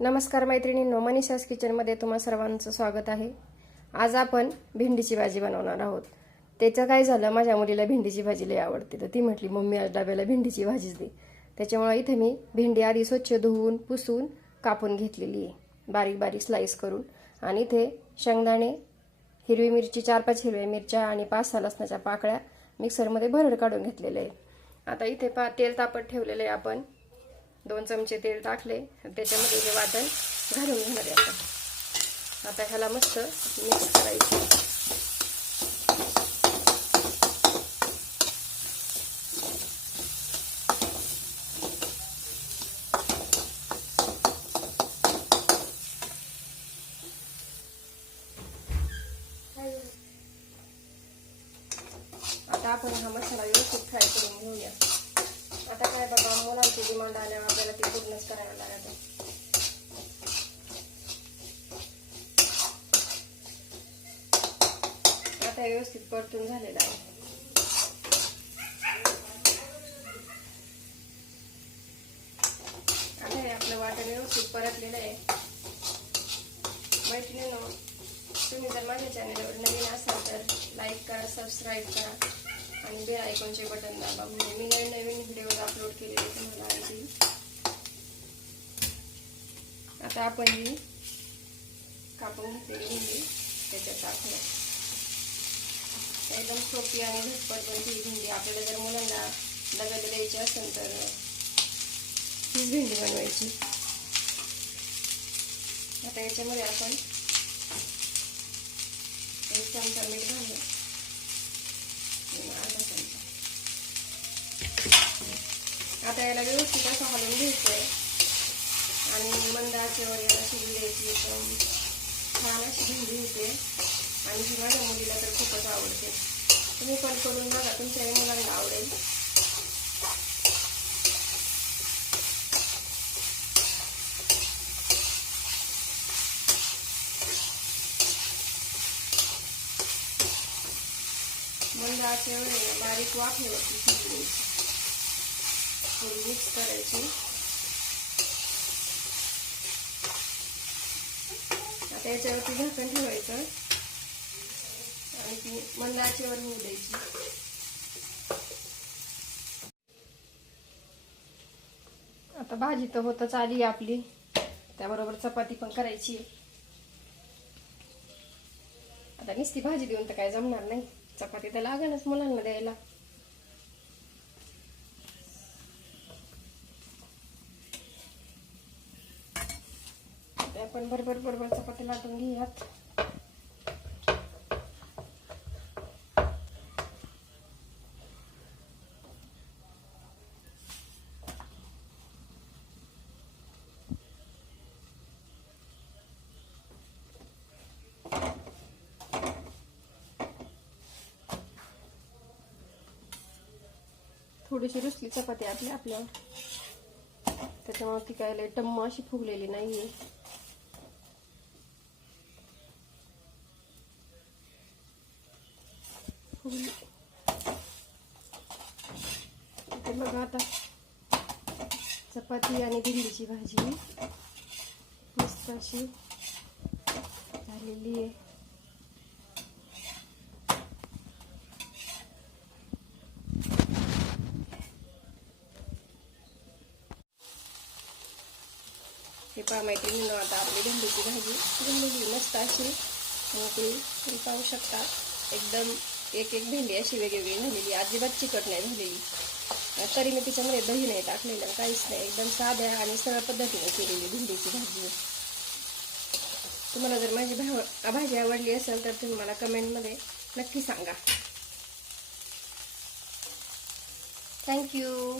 नमस्कार मैत्रिणींनो मनीषास किचनमध्ये तुम्हा सर्वांचं स्वागत आहे. आज आपण भेंडीची भाजी बनवणार आहोत. त्याचं काय झालं माझ्या मुलीला भेंडीची भाजी लई आवडते. तर ती म्हटली मम्मी आज डब्याला भेंडीची भाजीच दे. त्याच्यामुळे इथे मी भेंडी आधी स्वच्छ धुवून पुसून कापून घेतलेली आहे. बारीक बारीक स्लाईस करून. आणि इथे शेंगदाणे हिरवी मिरची चार पाच हिरव्या मिरच्या आणि पाच सहा लसणाच्या पाकळ्या मिक्सरमध्ये भरड काढून घेतलेले आहे आता इथे पा तेल तापत ठेवलेलं आहे आपण. दोन चमचे तेल टाकले. त्याच्यामध्ये हे वाटण घालून घेणार आहे आपण. आता ह्याला मस्त मिक्स करायचं. आता आपण हा मसाला व्यवस्थित फ्राय करून घेऊया. आता काय बाबा मुलांची डिमांड आल्यावर आपल्याला ते पूर्णच करावं लागत आता व्यवस्थित परतून झालेला आहे. आता हे आपलं वाटण व्यवस्थित परतलेलं आहे. मैत्रिणीनं तुम्ही जर माझ्या चॅनलवर नवीन असाल तर लाईक करा सबस्क्राईब करा. आणि बेल आयकॉनचे बटन दाबा. म्हणजे मी नवीन नवीन व्हिडिओ अपलोड केलेले तुम्हाला येतील आता आपण ही कापून घेतलेली भेंडी त्याच्यात टाकूया. एकदम सोपी आणि झटपट पण ती भेंडी. आपल्याला जर मुलांना डब्याला द्यायची असेल तर हीच भेंडी बनवायची. आता याच्यामध्ये आपण एक चमचा मीठ घालूया अर्धा चमचा आता याला व्यवस्थित असं हलवून घ्यायचंय. आणि मंद आचेवर याला शिजू द्यायची एकदम छान अशी भिंडी होते आणि ही माझ्या मुलीला तर खूपच आवडते. तुम्ही पण करून बघा तुमच्याही मुलांना आवडेल. मंद आचेवर आहे ना बारीक वाफेवरती शिजवायची. थोडी मिक्स करायची. आता याच्यावरती झाकण ठेवायचं. आणि ती मंद आचेवर होऊ द्यायची. आता भाजी तर होतच आली आपली. त्याबरोबर चपाती पण करायची. आता नुसती भाजी देऊन तर काय जमणार नाही. चपाती तर लागणच मुलांना द्यायला. आपण बरोबर बरोबर चपाती लाटून घेऊयात. थोडीशी रुसली चपाती आपली आपल्या त्याच्यामुळे ती काय लय टम्म अशी फुगलेली नाहीये. इथे बघा आता चपाती आणि भेंडीची भाजी. मस्त अशी झालेली आहे. हे पहा मैत्रिणीनं आता आपली भेंडीची भाजी भेंडीची मस्त अशी मोकळी. तुम्ही पाहू शकता. एकदम एक एक भेंडी अशी वेगवेगळी झालेली अजिबात चिकट नाही झालेली. तरी मी तिच्यामध्ये दही नाही टाकलेलं काहीच नाही. एकदम साध्या आणि सरळ पद्धतीने केलेली भेंडीची भाजी. तुम्हाला जर माझी भाव भाजी आवडली असेल तर तुम्ही मला कमेंटमध्ये नक्की सांगा. थँक्यू